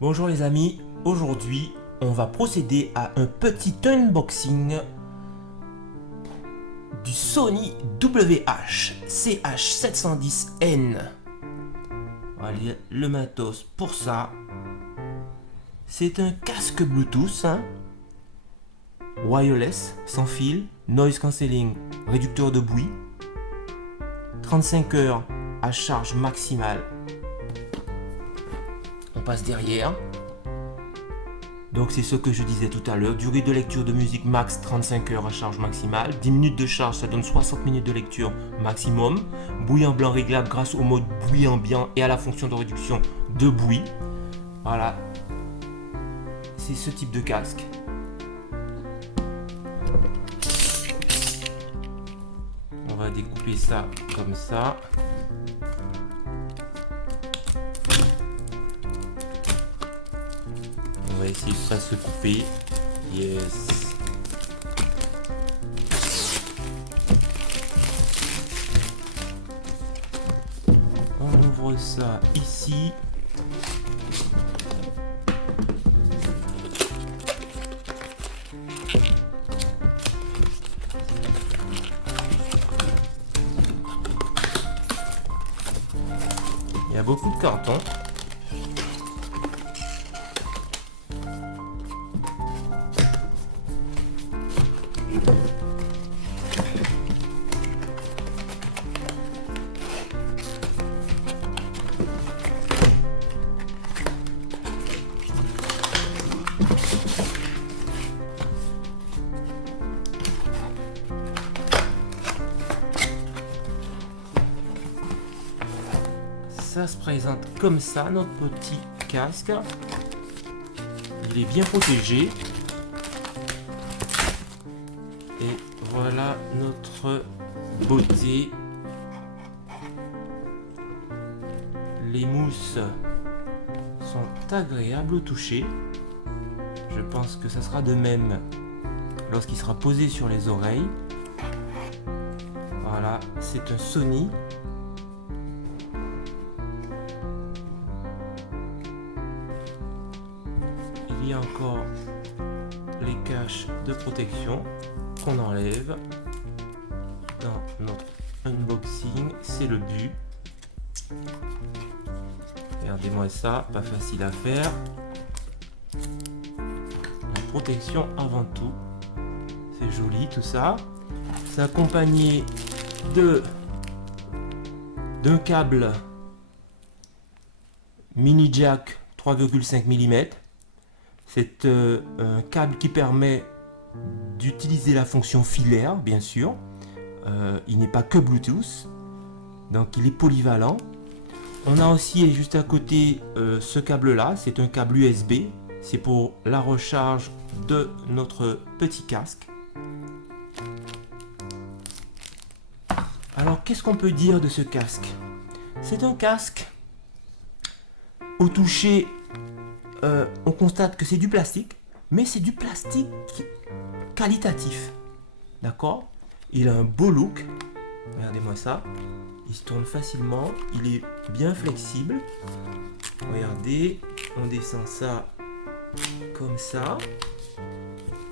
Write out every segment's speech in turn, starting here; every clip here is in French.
Bonjour les amis, aujourd'hui on va procéder à un petit unboxing du Sony WH-CH710N. Voilà le matos pour ça. C'est un casque Bluetooth, wireless, sans fil, noise cancelling, réducteur de bruit, 35 heures à charge maximale. On passe derrière. Donc c'est ce que je disais tout à l'heure, durée de lecture de musique max 35 heures à charge maximale, 10 minutes de charge ça donne 60 minutes de lecture maximum, bruit en blanc réglable grâce au mode bruit ambiant et à la fonction de réduction de bruit. Voilà, c'est ce type de casque. On va découper ça comme ça. On va essayer de pas se couper. Yes. On ouvre ça ici. Il y a beaucoup de cartons. Ça se présente comme ça, notre petit casque. Il est bien protégé. Et voilà notre beauté. Les mousses sont agréables au toucher. Je pense que ça sera de même lorsqu'il sera posé sur les oreilles. Voilà, c'est un Sony. Il y a encore les caches de protection qu'on enlève dans notre unboxing, c'est le but. Regardez-moi ça, pas facile à faire. La protection avant tout, c'est joli tout ça. C'est accompagné d'un câble mini jack 3,5 mm. C'est un câble qui permet d'utiliser la fonction filaire, bien sûr. Il n'est pas que Bluetooth, donc il est polyvalent. On a aussi juste à côté ce câble-là, c'est un câble USB. C'est pour la recharge de notre petit casque. Alors, qu'est-ce qu'on peut dire de ce casque? C'est un casque au toucher. On constate que c'est du plastique, mais c'est du plastique qualitatif. D'accord? Il a un beau look. Regardez-moi ça. Il se tourne facilement. Il est bien flexible. Regardez. On descend ça comme ça.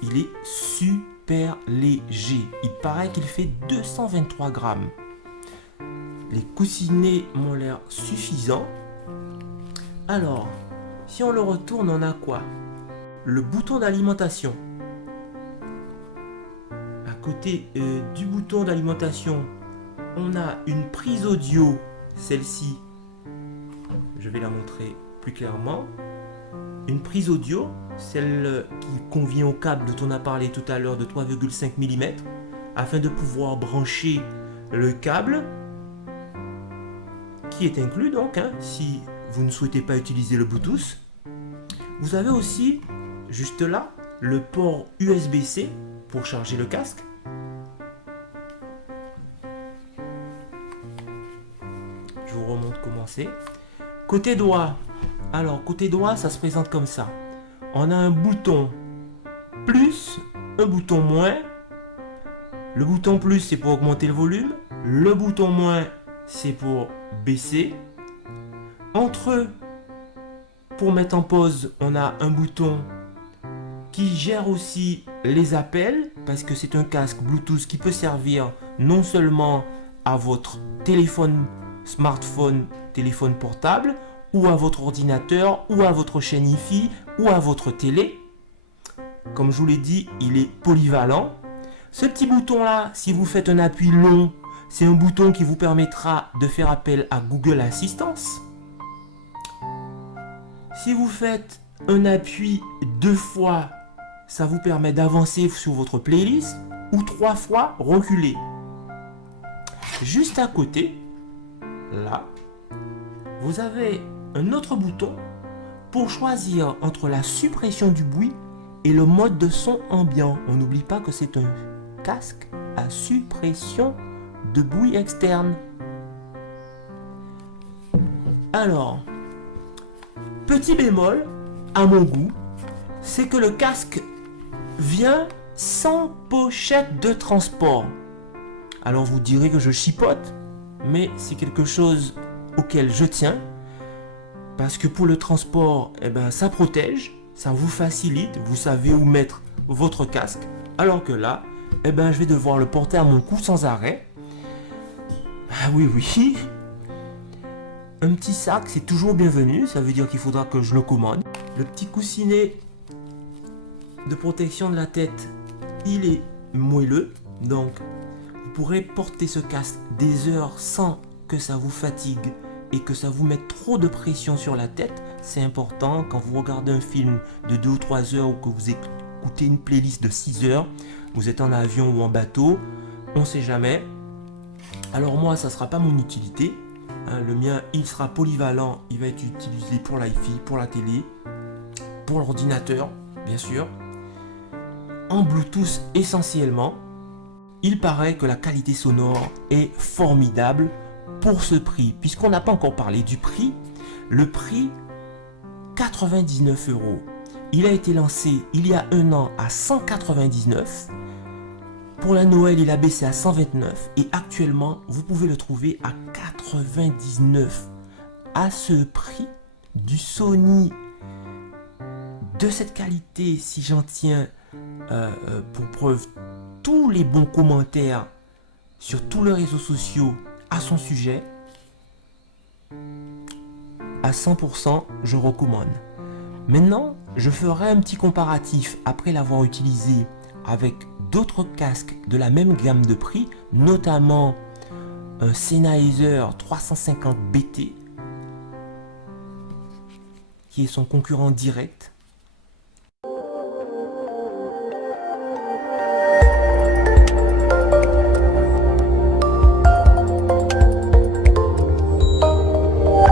Il est super léger. Il paraît qu'il fait 223 grammes. Les coussinets m'ont l'air suffisants. Alors, si on le retourne, on a quoi? Le bouton d'alimentation. À côté du bouton d'alimentation, on a une prise audio. Celle-ci, je vais la montrer plus clairement. Une prise audio, celle qui convient au câble dont on a parlé tout à l'heure de 3,5 mm, afin de pouvoir brancher le câble, qui est inclus donc, si vous ne souhaitez pas utiliser le Bluetooth. Vous avez aussi, juste là, le port USB-C pour charger le casque. Je vous remontre comment c'est. Côté doigt, alors côté doigt, ça se présente comme ça. On a un bouton plus, un bouton moins. Le bouton plus, c'est pour augmenter le volume. Le bouton moins, c'est pour baisser. Entre Pour mettre en pause, on a un bouton qui gère aussi les appels parce que c'est un casque Bluetooth qui peut servir non seulement à votre téléphone, smartphone, téléphone portable ou à votre ordinateur ou à votre chaîne Wi-Fi ou à votre télé. Comme je vous l'ai dit, il est polyvalent. Ce petit bouton là, si vous faites un appui long, c'est un bouton qui vous permettra de faire appel à Google Assistance. Si vous faites un appui 2 fois, ça vous permet d'avancer sur votre playlist ou 3 fois reculer. Juste à côté, là, vous avez un autre bouton pour choisir entre la suppression du bruit et le mode de son ambiant. On n'oublie pas que c'est un casque à suppression de bruit externe. Alors, petit bémol, à mon goût, c'est que le casque vient sans pochette de transport. Alors vous direz que je chipote, mais c'est quelque chose auquel je tiens, parce que pour le transport, ça protège, ça vous facilite, vous savez où mettre votre casque, alors que là, je vais devoir le porter à mon cou sans arrêt. Ah oui, un petit sac, c'est toujours bienvenu, ça veut dire qu'il faudra que je le commande. Le petit coussinet de protection de la tête, il est moelleux, donc vous pourrez porter ce casque des heures sans que ça vous fatigue et que ça vous mette trop de pression sur la tête. C'est important quand vous regardez un film de 2 ou 3 heures ou que vous écoutez une playlist de 6 heures, vous êtes en avion ou en bateau, on ne sait jamais. Alors moi, ça ne sera pas mon utilité. Le mien, il sera polyvalent, il va être utilisé pour l'Wi-Fi, pour la télé, pour l'ordinateur, bien sûr. En Bluetooth essentiellement. Il paraît que la qualité sonore est formidable pour ce prix. Puisqu'on n'a pas encore parlé du prix, le prix 99 €. Il a été lancé il y a 1 an à 199. Pour la Noël, il a baissé à 129 et actuellement, vous pouvez le trouver à 99. À ce prix, du Sony de cette qualité, si j'en tiens pour preuve tous les bons commentaires sur tous les réseaux sociaux à son sujet, à 100%, je recommande. Maintenant, je ferai un petit comparatif après l'avoir utilisé avec d'autres casques de la même gamme de prix, notamment un Sennheiser 350 BT, qui est son concurrent direct.